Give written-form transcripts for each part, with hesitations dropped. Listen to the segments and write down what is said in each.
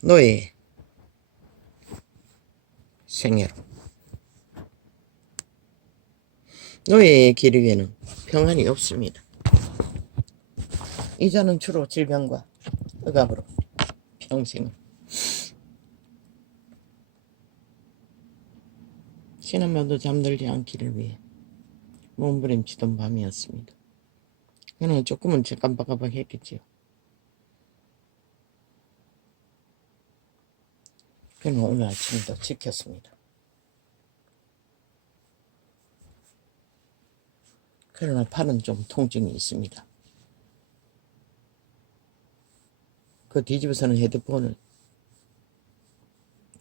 노예 생애로. 노예의 기력에는 평안이 없습니다. 이자는 주로 질병과 억압으로 평생을 신한번도 잠들지 않기를 위해 몸부림치던 밤이었습니다. 그는 조금은 깜빡깜빡했겠지요. 그는 오늘 아침도 지켰습니다. 그러나 팔은 좀 통증이 있습니다. 그 뒤집어서는 헤드폰을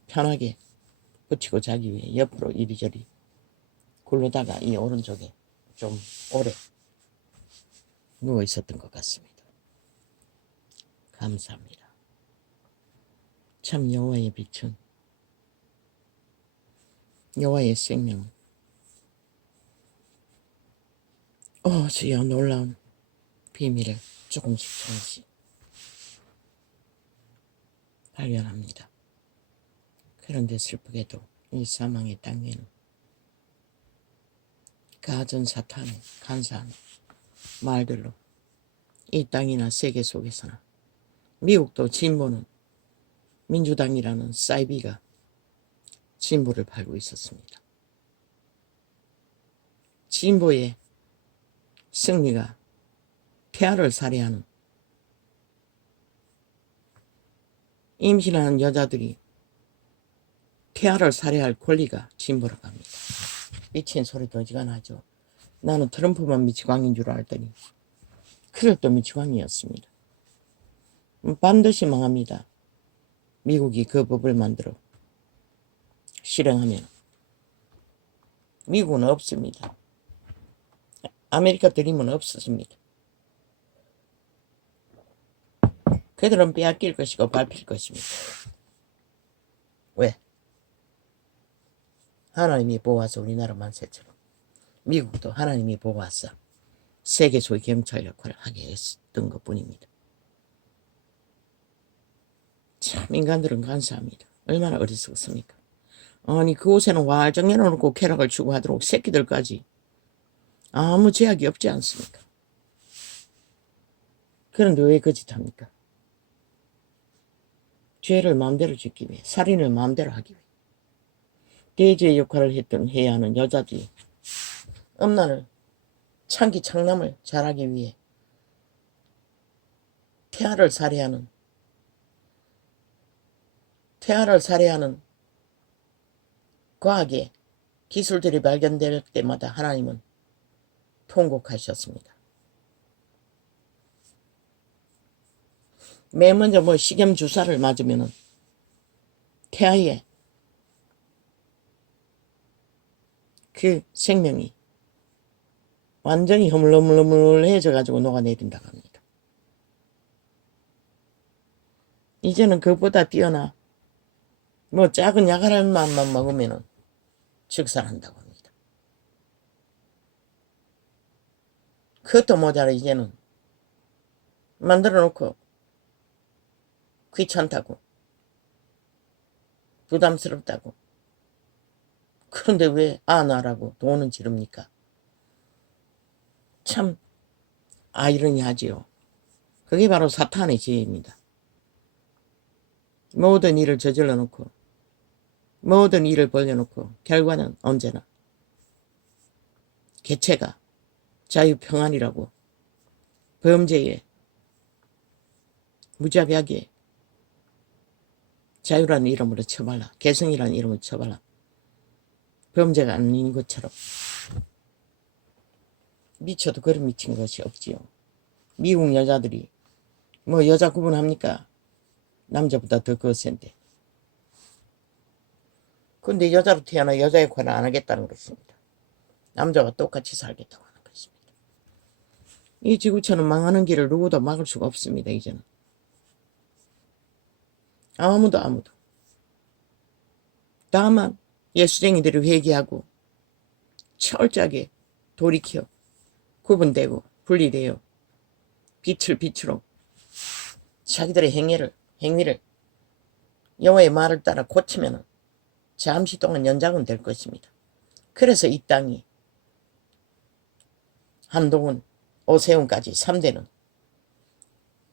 편하게 붙이고 자기 위해 옆으로 이리저리 굴러다가 이 오른쪽에 좀 오래 누워 있었던 것 같습니다. 감사합니다. 참 여호와의 빛은, 여호와의 생명은 주여 놀라운 비밀을 조금씩 발견합니다. 그런데 슬프게도 이 사망의 땅에는 가전 사탄의 간사한 말들로 이 땅이나 세계 속에서나 미국도 진보는 민주당이라는 사이비가 진보를 팔고 있었습니다. 진보의 승리가 태아를 살해하는, 임신하는 여자들이 태아를 살해할 권리가 진보로 갑니다. 미친 소리도 어지간하죠. 나는 트럼프만 미치광인 줄 알더니 그를 또 미치광이었습니다. 반드시 망합니다. 미국이 그 법을 만들어 실행하면. 미국은 없습니다. 아메리카 드림은 없었습니다. 그들은 빼앗길 것이고 밟힐 것입니다. 왜? 하나님이 보호하사 우리나라 만세처럼 미국도 하나님이 보호하사 세계 소의 경찰 역할을 하게 했던 것뿐입니다. 참 인간들은 간사합니다. 얼마나 어리석습니까? 아니 그곳에는 활짝 열어놓고 쾌락을 추구하도록 새끼들까지 아무 제약이 없지 않습니까? 그런데 왜 거짓합니까? 죄를 마음대로 짓기 위해, 살인을 마음대로 하기 위해, 대제의 역할을 해야 하는 여자들이 음란을, 창기 창남을 잘하기 위해 태아를 살해하는 과학의 기술들이 발견될 때마다 하나님은 통곡하셨습니다. 맨 먼저 식염 주사를 맞으면은 태아의 그 생명이 완전히 허물허물해져 가지고 녹아내린다고 합니다. 이제는 그것보다 뛰어나 작은 약알만만 먹으면은 즉살한다고 합니다. 그것도 모자라 이제는 만들어 놓고 귀찮다고, 부담스럽다고. 그런데 왜 안 하라고 돈은 지릅니까? 참 아이러니하지요. 그게 바로 사탄의 지혜입니다. 모든 일을 저질러 놓고 모든 일을 벌려놓고 결과는 언제나 개체가 자유평안이라고 범죄에 무자비하게 자유라는 이름으로 처발라, 개성이라는 이름으로 처발라, 범죄가 아닌 것처럼 미쳐도 그런 미친 것이 없지요. 미국 여자들이 여자 구분합니까? 남자보다 더 거센데. 근데 여자로 태어나 여자 역할을 안 하겠다는 것입니다. 남자와 똑같이 살겠다고 하는 것입니다. 이 지구촌은 망하는 길을 누구도 막을 수가 없습니다. 이제는 아무도 다만 예수쟁이들이 회개하고 철저하게 돌이켜 구분되고 분리되어 빛을 빛으로 자기들의 행위를 여호와의 말을 따라 고치면 잠시 동안 연장은 될 것입니다. 그래서 이 땅이 한동훈, 오세훈까지 3대는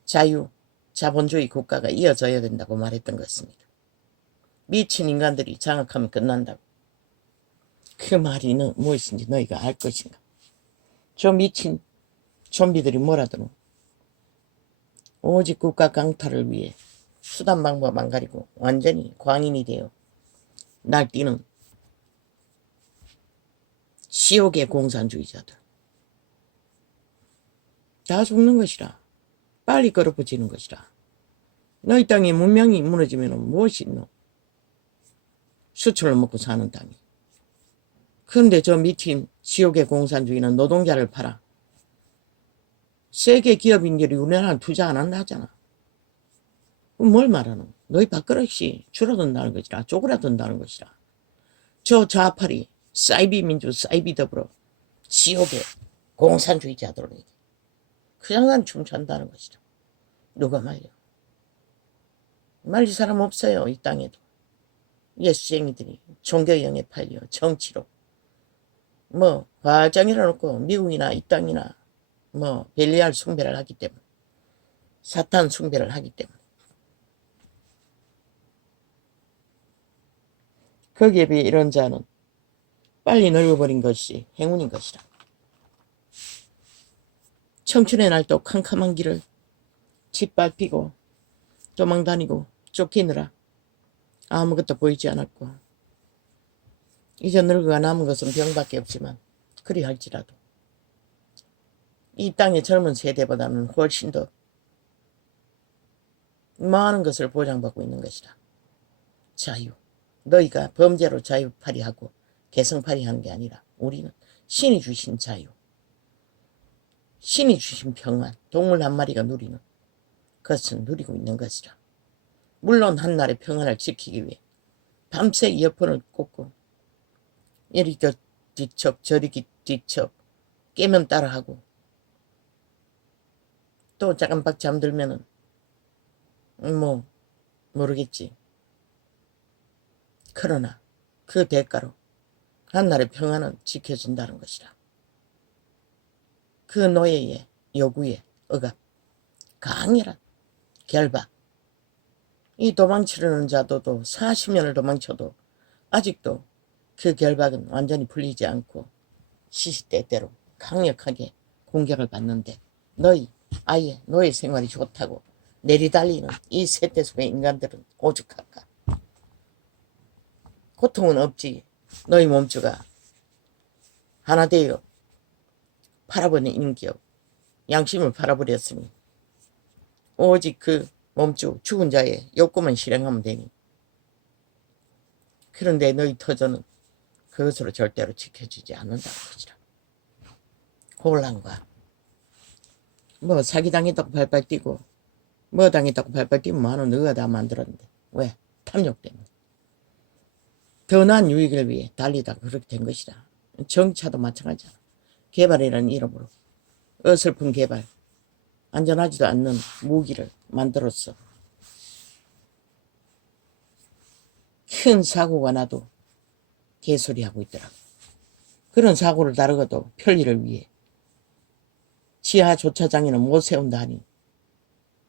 자유, 자본주의 국가가 이어져야 된다고 말했던 것입니다. 미친 인간들이 장악하면 끝난다고. 그 말이 무엇인지 너희가 알 것인가? 저 미친 좀비들이 뭐라더노? 오직 국가 강탈을 위해 수단 방법 안 가리고 완전히 광인이 되어 날뛰는 시옥의 공산주의자들. 다 죽는 것이라. 빨리 걸어붙이는 것이라. 너희 땅에 문명이 무너지면 무엇이 있노? 수출을 먹고 사는 땅이. 그런데 저 미친 지옥의 공산주의는 노동자를 팔아. 세계 기업인들이 우리나라에 투자 안 한다 하잖아. 그럼 뭘 말하노? 너희 밥그릇이 줄어든다는 것이라. 쪼그라든다는 것이라. 저 좌파리 사이비 민주 사이비 더불어 지옥의 공산주의자들에게 그 장난 춤춘다는 것이라. 누가 말려? 말릴 사람 없어요. 이 땅에도. 예수쟁이들이 종교형에 팔려 정치로 과장이라 놓고 미국이나 이 땅이나 벨리알 숭배를 하기 때문에 사탄 숭배를 하기 때문에 거기에 비해 이런 자는 빨리 늙어버린 것이 행운인 것이라. 청춘의 날도 캄캄한 길을 짓밟히고 도망다니고 쫓기느라 아무것도 보이지 않았고 이제 늙어가 남은 것은 병밖에 없지만 그리할지라도 이 땅의 젊은 세대보다는 훨씬 더 많은 것을 보장받고 있는 것이라. 자유. 너희가 범죄로 자유팔이하고 개성팔이하는 게 아니라 우리는 신이 주신 자유, 신이 주신 평안, 동물 한 마리가 누리는 그것은 누리고 있는 것이라. 물론 한날의 평안을 지키기 위해 밤새 이어폰을 꽂고 이리 뒤척 저리 뒤척 깨면 따라하고 또 잠깐박 잠들면은 모르겠지. 그러나 그 대가로 한날의 평안은 지켜진다는 것이라. 그 노예의 요구에 억압, 강렬한 결박. 이 도망치려는 자도도 40년을 도망쳐도 아직도 그 결박은 완전히 풀리지 않고 시시때때로 강력하게 공격을 받는데 너희 아예 노예 생활이 좋다고 내리달리는 이 세대 속의 인간들은 오죽할까. 고통은 없지. 너희 몸주가 하나 되어 팔아버린 인격, 양심을 팔아버렸으니 오직 그 몸주 죽은 자의 욕구만 실행하면 되니. 그런데 너희 터전은 그것으로 절대로 지켜지지 않는다는 것이라. 혼란과 사기당했다고 발발 뛰고 당했다고 발발 뛰면 많은 너가 다 만들었는데 왜? 탐욕 때문에. 더 나은 유익을 위해 달리다가 그렇게 된 것이라. 정치도 마찬가지야. 개발이라는 이름으로 어설픈 개발, 안전하지도 않는 무기를 만들었어. 큰 사고가 나도 개소리하고 있더라고. 그런 사고를 다루고도 편리를 위해 지하 주차장에는 못 세운다 하니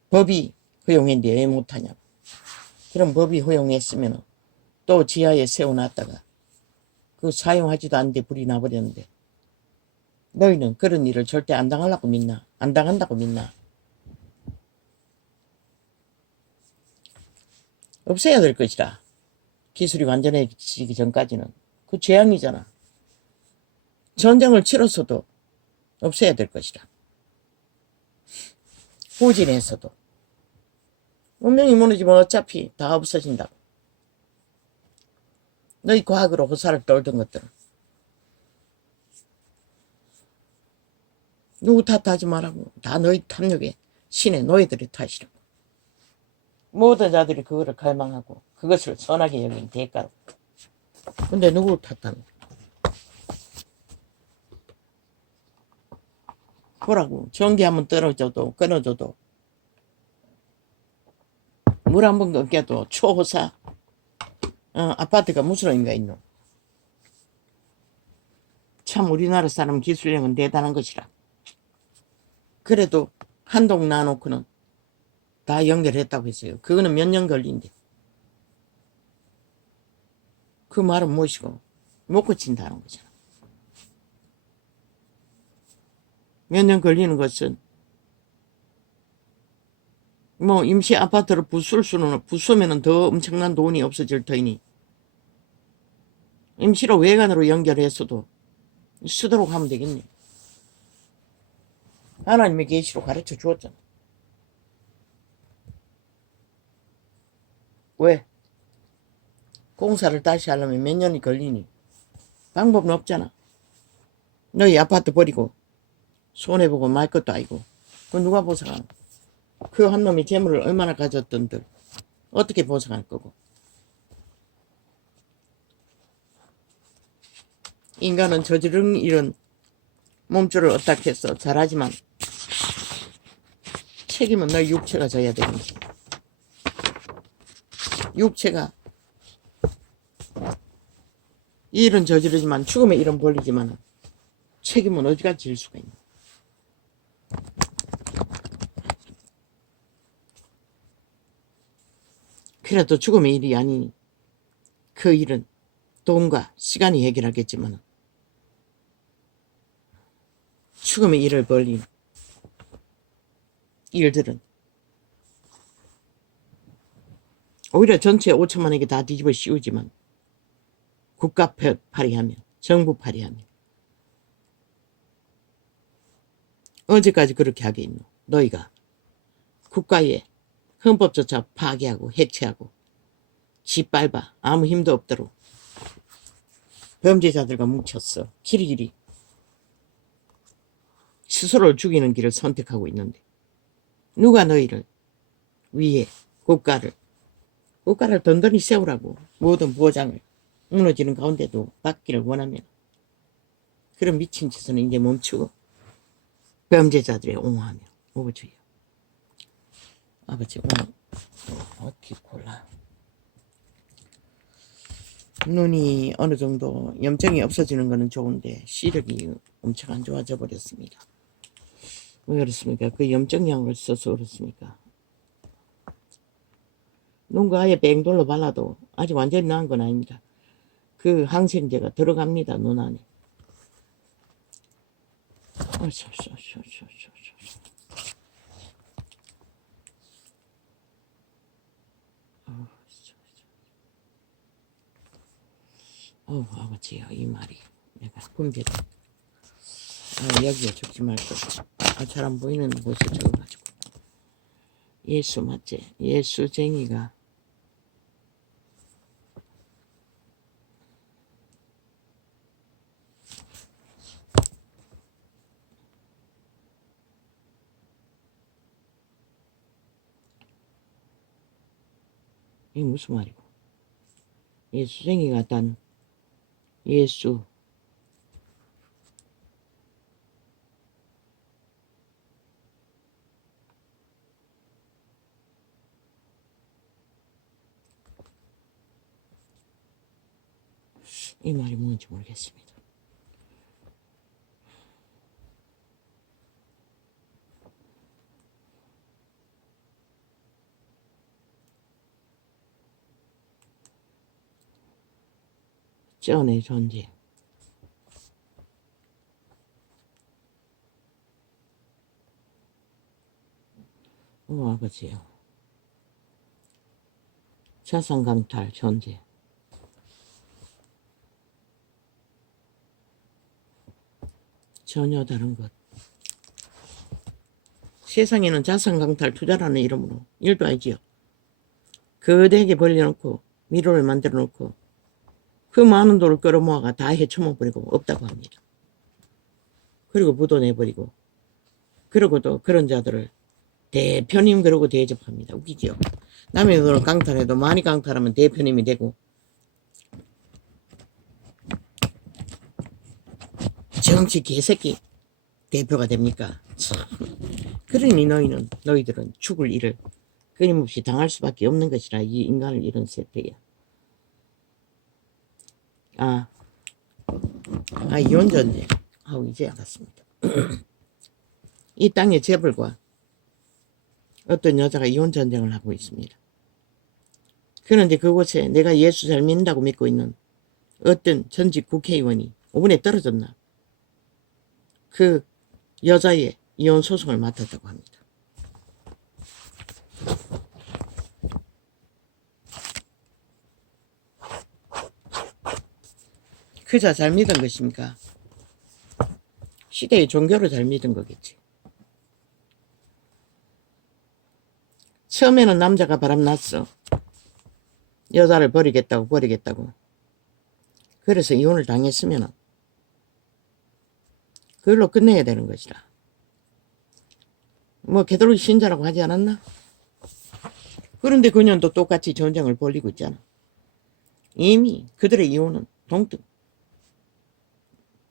법이 허용했는데 왜 못하냐고. 그럼 법이 허용했으면 또 지하에 세워놨다가 그 사용하지도 않는데 불이 나버렸는데 너희는 그런 일을 절대 안 당하려고 믿나? 안 당한다고 믿나? 없애야 될 것이라. 기술이 완전해지기 전까지는. 그 재앙이잖아. 전쟁을 치렀어도 없애야 될 것이라. 후진해서도. 문명이 무너지면 어차피 다 없어진다고. 너희 과학으로 호사를 떨던 것들은 누구 탓하지 말라고. 다 너희 탐욕에 신의 노예들의 탓이라고. 모든 자들이 그거를 갈망하고 그것을 선하게 여긴 대가로. 근데 누구를 탓하는 거야? 보라고. 전기 한번 떨어져도 끊어져도 물 한 번 꺾여도 초호사. 아파트가 무슨 의미가 있노. 참 우리나라 사람 기술력은 대단한 것이라. 그래도 한 동 나놓고는 다 연결했다고 했어요. 그거는 몇 년 걸린대. 그 말은 무엇이고 못 고친다는 거잖아. 몇 년 걸리는 것은 뭐 임시 아파트를 부수면은 더 엄청난 돈이 없어질 터이니 임시로 외관으로 연결했어도 쓰도록 하면 되겠네. 하나님의 계시로 가르쳐 주었잖아. 왜? 공사를 다시 하려면 몇 년이 걸리니 방법은 없잖아. 너희 아파트 버리고 손해보고 말 것도 아니고 그 누가 보상하노? 그 한 놈이 재물을 얼마나 가졌던들 어떻게 보상할 거고. 인간은 저지른 일은 몸줄을 어떻겠어. 잘하지만 책임은 너희 육체가 져야 되는 거지. 육체가 일은 저지르지만 죽음의 일은 벌리지만 책임은 어디가 질 수가 있나. 그래도 죽음의 일이 아니니 그 일은 돈과 시간이 해결하겠지만 죽음의 일을 벌린 일들은 오히려 전체 5천만에게 다 뒤집어 씌우지만 국가 파리하면 정부 파리하면 언제까지 그렇게 하겠노. 너희가 국가의 헌법조차 파괴하고 해체하고 짓밟아 아무 힘도 없도록 범죄자들과 뭉쳤어. 길이길이 스스로를 죽이는 길을 선택하고 있는데 누가 너희를 위해 국가를 든든히 세우라고 모든 보장을 무너지는 가운데도 받기를 원하면 그런 미친 짓은 이제 멈추고 범죄자들의 옹호하며 오버주여. 아버지 오늘 어떻게 골라. 눈이 어느 정도 염증이 없어지는 거는 좋은데 시력이 엄청 안 좋아져 버렸습니다. 왜 그렇습니까? 그 염증약을 써서 그렇습니까? 눈과 아예 뺑돌로 발라도 아직 완전히 나은 건 아닙니다. 그 항생제가 들어갑니다. 눈 안에. 아버지요, 이 말이 내가 분별해. 여기에 적지 말고 잘 안 보이는 곳에 적어가지고. 예수 맞지? 예수쟁이가 이게 무슨 말이고. 예수쟁이가 단 예수 이 말이 뭔지 모르겠습니다. 쩌내 존재. 아버지요. 자산강탈 존재. 전혀 다른 것. 세상에는 자산강탈 투자라는 이름으로 일도 아니지요. 거대하게 벌려놓고 미로를 만들어 놓고 그 많은 돈을 끌어모아가 다 헤쳐먹어버리고 없다고 합니다. 그리고 묻어내버리고 그러고도 그런 자들을 대표님 그러고 대접합니다. 웃기죠. 남의 돈을 강탈해도 많이 강탈하면 대표님이 되고 정치 개새끼 대표가 됩니까? 참. 그러니 너희들은 죽을 일을 끊임없이 당할 수밖에 없는 것이라 이 인간을 이런 세태야. 이혼전쟁. 이제 알았습니다. 이 땅의 재벌과 어떤 여자가 이혼전쟁을 하고 있습니다. 그런데 그곳에 내가 예수 잘 믿는다고 믿고 있는 어떤 전직 국회의원이 5분에 떨어졌나? 그 여자의 이혼 소송을 맡았다고 합니다. 그자 잘 믿은 것입니까? 시대의 종교를 잘 믿은 거겠지. 처음에는 남자가 바람났어. 여자를 버리겠다고. 그래서 이혼을 당했으면 그걸로 끝내야 되는 것이라. 개돌이 신자라고 하지 않았나? 그런데 그년도 똑같이 전쟁을 벌이고 있잖아. 이미 그들의 이혼은 동등.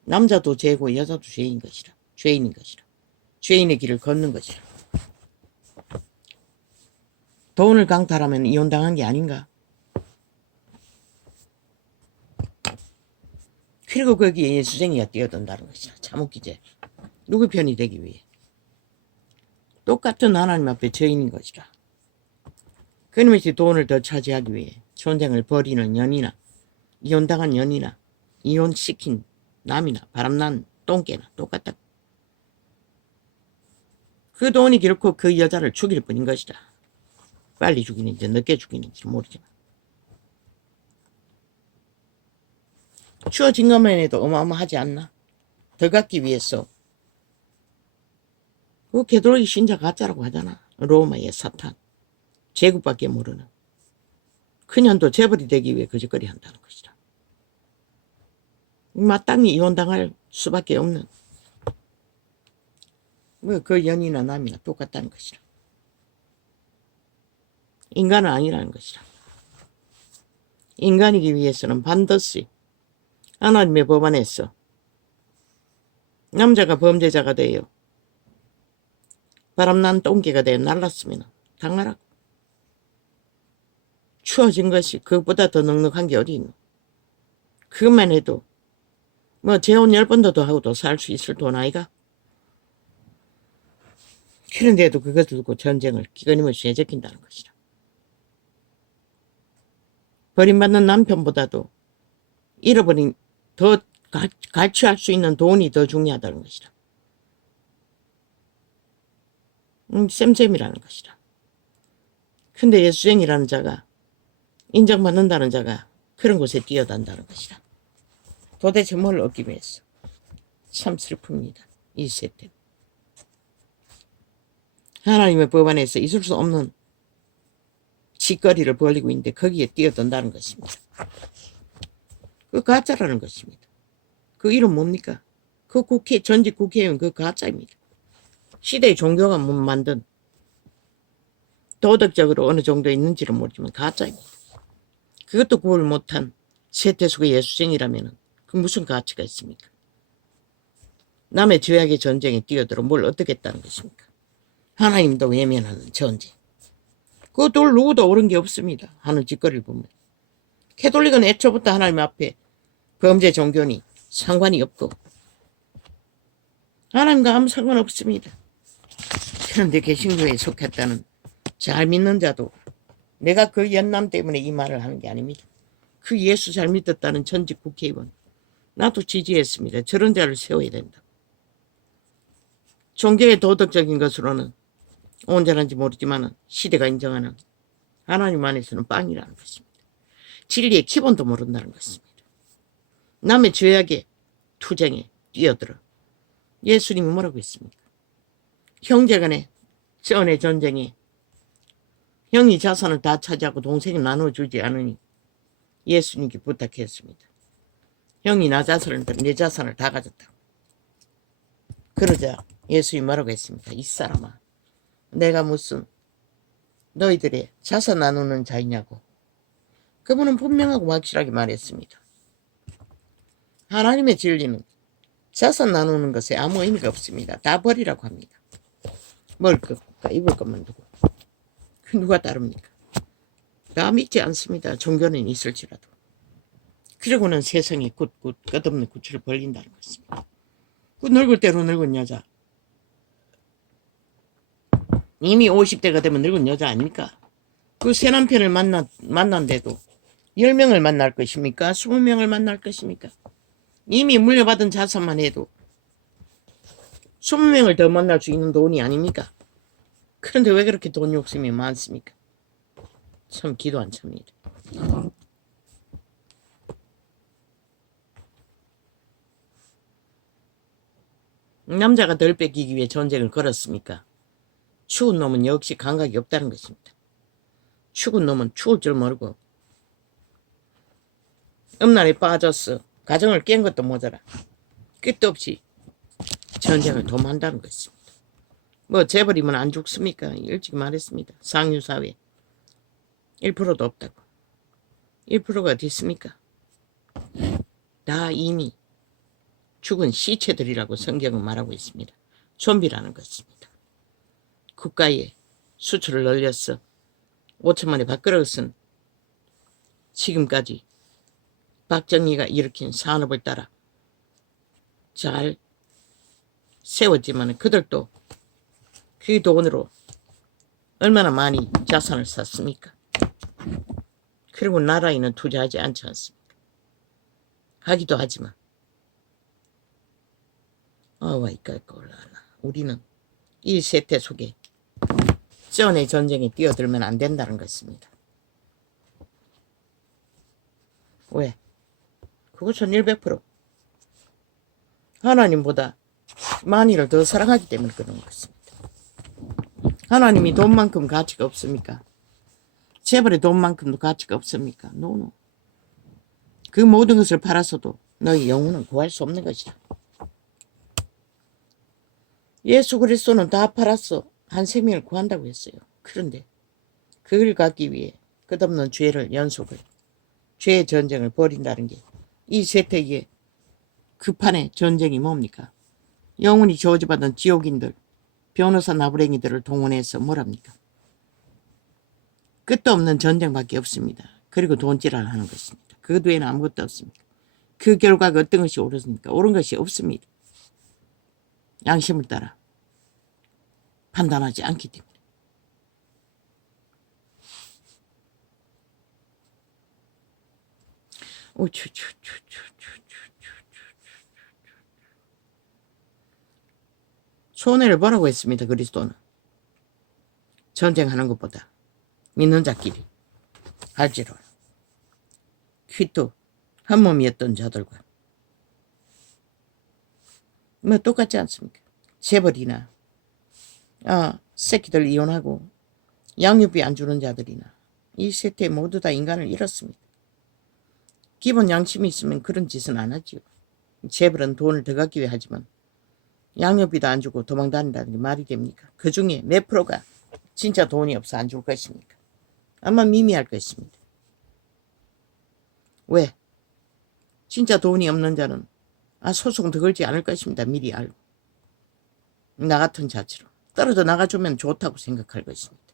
남자도 죄고 여자도 죄인인 것이라. 죄인의 길을 걷는 것이라. 돈을 강탈하면 이혼당한 게 아닌가? 그리고 거기에 예수쟁이가 뛰어든다는 것이라. 참 웃기지. 누구 편이 되기 위해. 똑같은 하나님 앞에 죄인인 것이라. 끊임없이 돈을 더 차지하기 위해 전쟁을 벌이는 연이나 이혼당한 연이나 이혼시킨 남이나 바람난 똥개나 똑같다. 그 돈이 결코 그 여자를 죽일 뿐인 것이다. 빨리 죽이는지 늦게 죽이는지 모르지만. 추워진 것만 해도 어마어마하지 않나? 더 갖기 위해서. 그 개돌이 신자 가짜라고 하잖아. 로마의 사탄. 제국밖에 모르는. 그년도 재벌이 되기 위해 거짓거리 한다는 것이다. 마땅히 이혼당할 수밖에 없는 그 연이나 남이나 똑같다는 것이라. 인간은 아니라는 것이라. 인간이기 위해서는 반드시 하나님의 법안에서 남자가 범죄자가 되어 바람난 똥개가 되어 날랐으면 당하라고. 추워진 것이 그것보다 더 넉넉한 게 어디 있노. 그것만 해도 재혼 10번도 더 하고도 살 수 있을 돈 아이가? 그런데도 그것 두고 전쟁을 끊임없이 해적힌다는 것이라. 버림받는 남편보다도 잃어버린 더 갈취할 수 있는 돈이 더 중요하다는 것이라. 쌤쌤이라는 것이라. 근데 예수쟁이라는 자가 인정받는다는 자가 그런 곳에 뛰어단다는 것이라. 도대체 뭘 얻기 위해서. 참 슬픕니다. 이 세대. 하나님의 법안에서 있을 수 없는 짓거리를 벌이고 있는데 거기에 뛰어든다는 것입니다. 그 가짜라는 것입니다. 그 이름 뭡니까? 그 전직 국회의원 그 가짜입니다. 시대의 종교가 만든 도덕적으로 어느 정도 있는지는 모르지만 가짜입니다. 그것도 구별 못한 세태수가 예수쟁이라면 그 무슨 가치가 있습니까? 남의 죄악의 전쟁에 뛰어들어 뭘 얻겠다는 것입니까? 하나님도 외면하는 전쟁. 그 둘 누구도 옳은 게 없습니다. 하는 짓거리를 보면. 캐톨릭은 애초부터 하나님 앞에 범죄 종교니 상관이 없고 하나님과 아무 상관없습니다. 그런데 개신교에 속했다는 잘 믿는 자도 내가 그 연남 때문에 이 말을 하는 게 아닙니다. 그 예수 잘 믿었다는 전직 국회의원 나도 지지했습니다. 저런 자를 세워야 된다. 종교의 도덕적인 것으로는 온전한지 모르지만 시대가 인정하는 하나님 안에서는 빵이라는 것입니다. 진리의 기본도 모른다는 것입니다. 남의 죄악의 투쟁에 뛰어들어. 예수님이 뭐라고 했습니까? 형제간의 쩐의 전쟁에 형이 자산을 다 차지하고 동생이 나눠주지 않으니 예수님께 부탁했습니다. 형이 내 자산을 다 가졌다고. 그러자 예수님이 뭐라고 했습니까? 이 사람아, 내가 무슨 너희들의 자산 나누는 자이냐고. 그분은 분명하고 확실하게 말했습니다. 하나님의 진리는 자산 나누는 것에 아무 의미가 없습니다. 다 버리라고 합니다. 먹을 것과 입을 것만 두고. 그 누가 따릅니까? 나 믿지 않습니다. 종교는 있을지라도. 그러고는 세상에 굿굿 끝없는 구출을 벌린다는 것입니다. 그 늙을 대로 늙은 여자. 이미 50대가 되면 늙은 여자 아닙니까? 그 새 남편을 만난데도 10명을 만날 것입니까? 20명을 만날 것입니까? 이미 물려받은 자산만 해도 20명을 더 만날 수 있는 돈이 아닙니까? 그런데 왜 그렇게 돈 욕심이 많습니까? 참 기도 안 찹니다. 남자가 덜 뺏기기 위해 전쟁을 걸었습니까? 추운 놈은 역시 감각이 없다는 것입니다. 추운 놈은 추울 줄 모르고 음란에 빠졌어. 가정을 깬 것도 모자라 끝도 없이 전쟁을 도모한다는 것입니다. 뭐 재벌이면 안 죽습니까? 일찍 말했습니다. 상류사회 1%도 없다고. 1%가 어디 있습니까? 다 이미 죽은 시체들이라고 성경은 말하고 있습니다. 좀비라는 것입니다. 국가의 수출을 늘렸어 5천만의 밥그릇은 지금까지 박정희가 일으킨 산업을 따라 잘 세웠지만 그들도 그 돈으로 얼마나 많이 자산을 샀습니까? 그리고 나라에는 투자하지 않지 않습니까? 하기도 하지만 우리는 이 세태 속에 전의 전쟁에 뛰어들면 안 된다는 것입니다. 왜? 그것은 100% 하나님보다 만일을 더 사랑하기 때문에 그런 것입니다. 하나님이 돈만큼 가치가 없습니까? 재벌의 돈만큼도 가치가 없습니까? 노노. 그 모든 것을 팔아서도 너희 영혼은 구할 수 없는 것이다. 예수 그리스도는 다 팔았어. 한 생명을 구한다고 했어요. 그런데 그걸 갖기 위해 끝없는 죄를 연속을 죄의 전쟁을 벌인다는 게 이 세태기의 급한의 전쟁이 뭡니까? 영혼이 저주받은 지옥인들 변호사 나부랭이들을 동원해서 뭐랍니까? 끝도 없는 전쟁밖에 없습니다. 그리고 돈질을 하는 것입니다. 그 외에는 아무것도 없습니다. 그 결과가 어떤 것이 옳습니까? 옳은 것이 없습니다. 양심을 따라 판단하지 않기 때문에. 손해를 보라고 했습니다. 그리스도는. 전쟁하는 것보다 믿는 자끼리 할지로라. 퀴도 한 몸이었던 자들과 뭐 똑같지 않습니까? 재벌이나 새끼들 이혼하고 양육비 안 주는 자들이나 이 세태 모두 다 인간을 잃었습니다. 기본 양심이 있으면 그런 짓은 안 하지요. 재벌은 돈을 더 갖기 위해 하지만 양육비도 안 주고 도망다닌다는 게 말이 됩니까? 그 중에 몇 프로가 진짜 돈이 없어 안 줄 것입니까? 아마 미미할 것입니다. 왜? 진짜 돈이 없는 자는 소송 더 걸지 않을 것입니다. 미리 알고. 나 같은 자체로 떨어져 나가주면 좋다고 생각할 것입니다.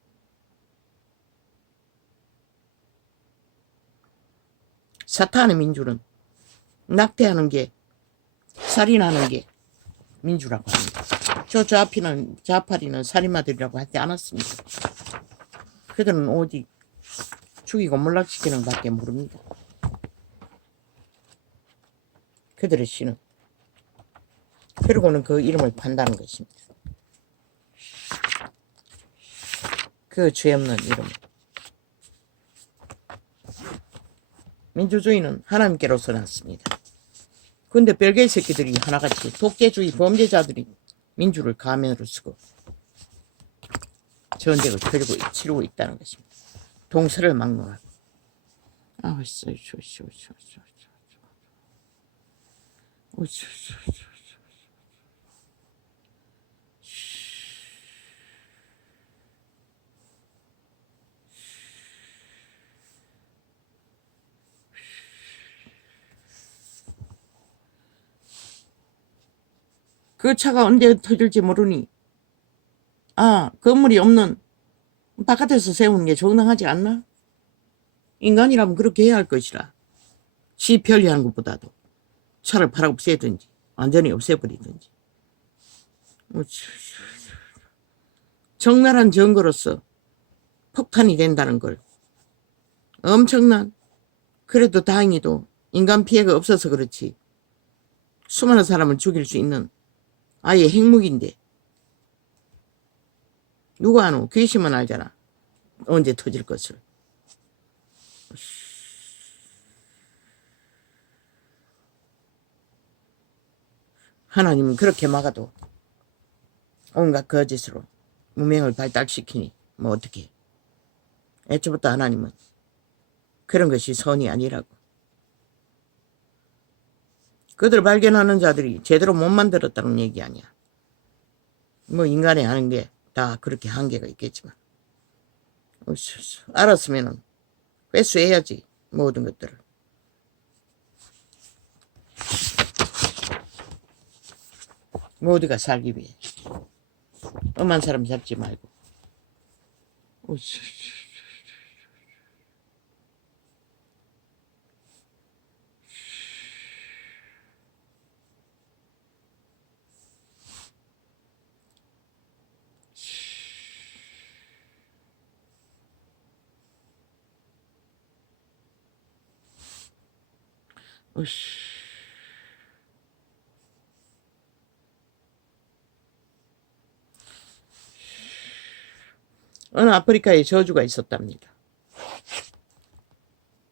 사탄의 민주는 낙태하는 게 살인하는 게 민주라고 합니다. 저 좌파리는 살인마들이라고 하지 않았습니다. 그들은 오직 죽이고 몰락시키는 밖에 모릅니다. 그들의 신은. 그리고는 그 이름을 판다는 것입니다. 그 죄 없는 이름. 민주주의는 하나님께로서 났습니다. 근데 별개의 새끼들이 하나같이 독재주의 범죄자들이 민주를 가면으로 쓰고 전쟁을 치르고 있다는 것입니다. 동서를 막론하고. 그 차가 언제 터질지 모르니 건물이 없는 바깥에서 세우는 게 정당하지 않나? 인간이라면 그렇게 해야 할 것이라. 지 편리한 것보다도 차를 팔아 없애든지 완전히 없애버리든지. 적나라한 증거로서 폭탄이 된다는 걸 엄청난, 그래도 다행히도 인간 피해가 없어서 그렇지 수많은 사람을 죽일 수 있는 아예 핵무기인데 누가 아노? 귀신만 알잖아. 언제 터질 것을. 하나님은 그렇게 막아도 온갖 거짓으로 무명을 발달시키니 뭐 어떻게. 애초부터 하나님은 그런 것이 선이 아니라고. 그들 발견하는 자들이 제대로 못 만들었다는 얘기 아니야. 뭐 인간이 하는 게 다 그렇게 한계가 있겠지만 알았으면은 회수해야지 모든 것들을. 모두가 살기 위해 엄한 사람 잡지 말고. 어느 아프리카에 저주가 있었답니다.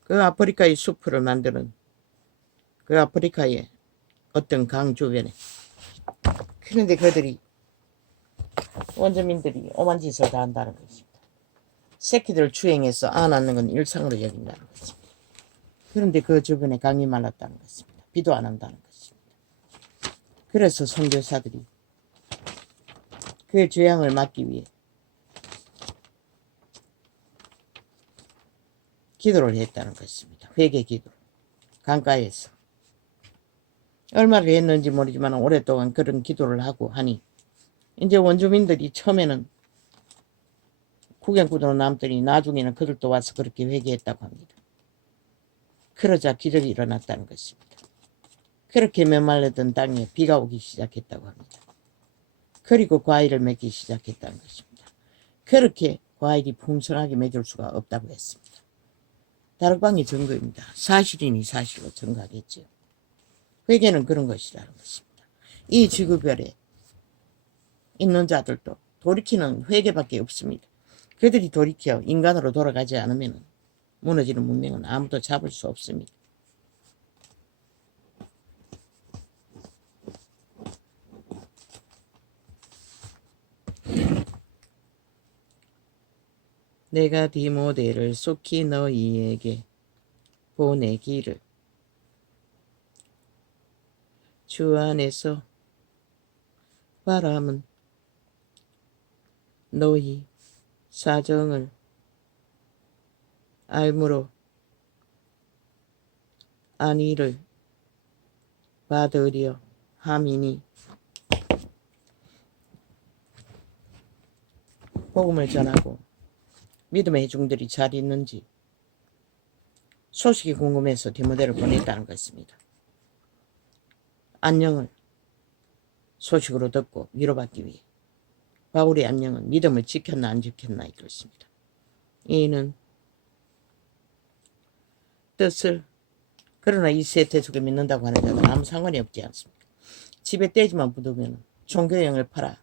그 아프리카의 숲을 만드는 그 아프리카의 어떤 강 주변에. 그런데 그들이 원주민들이 오만 짓을 다 한다는 것입니다. 새끼들 추행해서 안 낳는 건 일상으로 여긴다는 것입니다. 그런데 그 주변에 강이 말랐다는 것입니다. 비도 안 한다는 것입니다. 그래서 선교사들이 그 죄악을 막기 위해 기도를 했다는 것입니다. 회개 기도. 강가에서. 얼마를 했는지 모르지만 오랫동안 그런 기도를 하고 하니 이제 원주민들이 처음에는 구경꾼으로 남더니 나중에는 그들도 와서 그렇게 회개했다고 합니다. 그러자 기적이 일어났다는 것입니다. 그렇게 메말르던 땅에 비가 오기 시작했다고 합니다. 그리고 과일을 맺기 시작했다는 것입니다. 그렇게 과일이 풍성하게 맺을 수가 없다고 했습니다. 다락방이 증거입니다. 사실이니 사실로 증거하겠죠. 회개는 그런 것이라는 것입니다. 이 지구별에 있는 자들도 돌이키는 회개밖에 없습니다. 그들이 돌이켜 인간으로 돌아가지 않으면 무너지는 문명은 아무도 잡을 수 없습니다. 내가 디모데를 속히 너희에게 보내기를 주 안에서 바람은 너희 사정을 알므로 안위를 받으려 함이니. 복음을 전하고 믿음의 종들이 잘 있는지 소식이 궁금해서 디모데를 보냈다는 것입니다. 안녕을 소식으로 듣고 위로받기 위해. 바울의 안녕은 믿음을 지켰나 안 지켰나 이렇습니다. 이는 뜻을, 그러나 이 세태 속에 믿는다고 하는 자는 아무 상관이 없지 않습니까? 집에 떼지만 묻으면 종교형을 팔아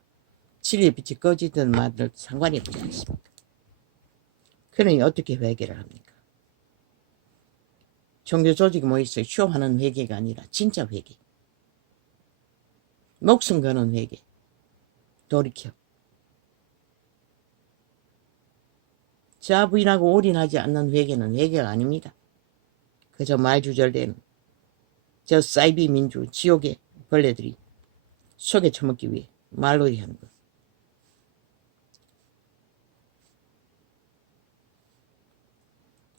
진리의 빛이 꺼지든 말든 상관이 없지 않습니까? 그러니 어떻게 회개를 합니까? 종교 조직이 모여서 쇼하는 회개가 아니라 진짜 회개. 목숨 거는 회개. 돌이켜. 자부인하고 올인하지 않는 회개는 회개가 아닙니다. 그저 말주절되는 저 사이비 민주 지옥의 벌레들이 속에 처먹기 위해 말놀이 하는 것.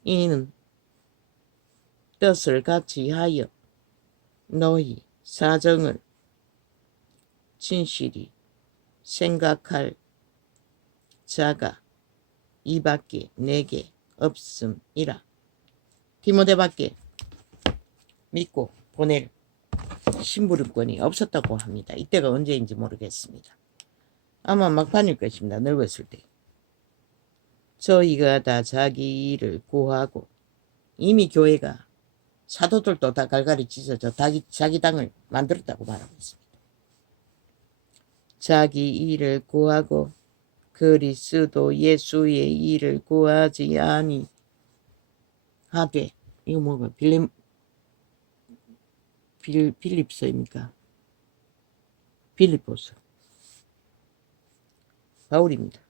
이는 뜻을 같이 하여 너희 사정을 진실이 생각할 자가 이밖에 내게 없음이라. 디모데밖에 믿고 보낼 심부름권이 없었다고 합니다. 이때가 언제인지 모르겠습니다. 아마 막판일 것입니다. 늙었을 때. 저희가 다 자기 일을 구하고, 이미 교회가 사도들도 다 갈갈이 찢어져 자기 당을 만들었다고 말하고 있습니다. 자기 일을 구하고 그리스도 예수의 일을 구하지 아니하되, 이거 뭐가 빌립서입니까? 빌립보서. 바울입니다.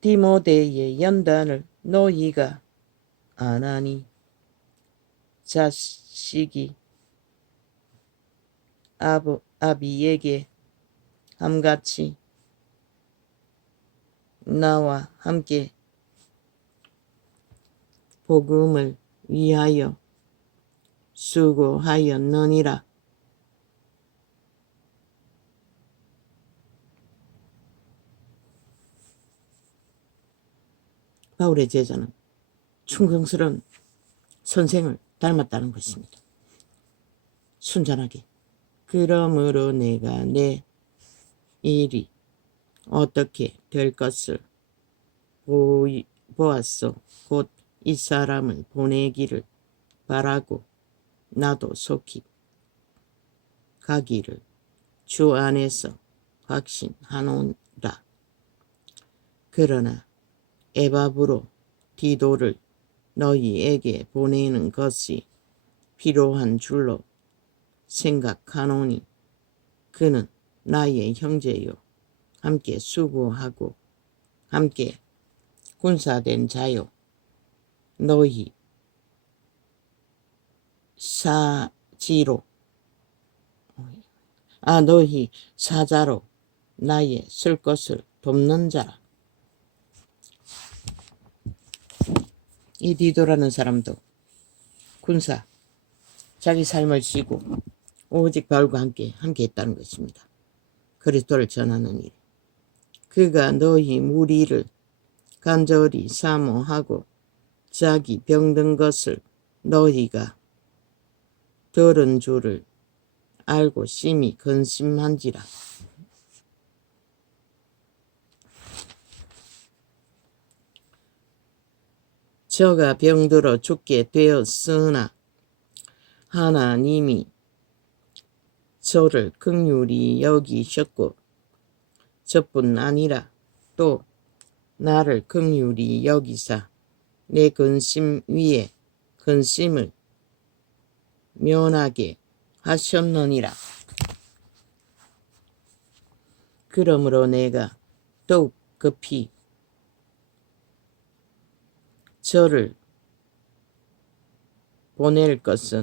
디모데의 연단을 너희가 안 하니 자식이 아비에게 함같이 나와 함께 복음을 위하여 수고하였느니라. 바울의 제자는 충성스러운 선생을 닮았다는 것입니다. 순전하게. 그러므로 내가 내 일이 어떻게 될 것을 보았소. 곧 이 사람을 보내기를 바라고 나도 속히 가기를 주 안에서 확신하노라. 그러나 에바브로 디도를 너희에게 보내는 것이 필요한 줄로 생각하노니 그는 나의 형제요 함께 수고하고 함께 군사된 자요 너희 너희 사자로 나의 쓸 것을 돕는 자라. 이 디도라는 사람도 군사, 자기 삶을 지고 오직 바울과 함께 했다는 것입니다. 그리스도를 전하는 일. 그가 너희 무리를 간절히 사모하고 자기 병든 것을 너희가 들은 줄을 알고 심히 근심한지라. 저가 병들어 죽게 되었으나 하나님이 저를 긍휼히 여기셨고 저뿐 아니라 또 나를 긍휼히 여기사 내 근심 위에 근심을 면하게 하셨느니라. 그러므로 내가 더욱 급히 저를 보낼 것은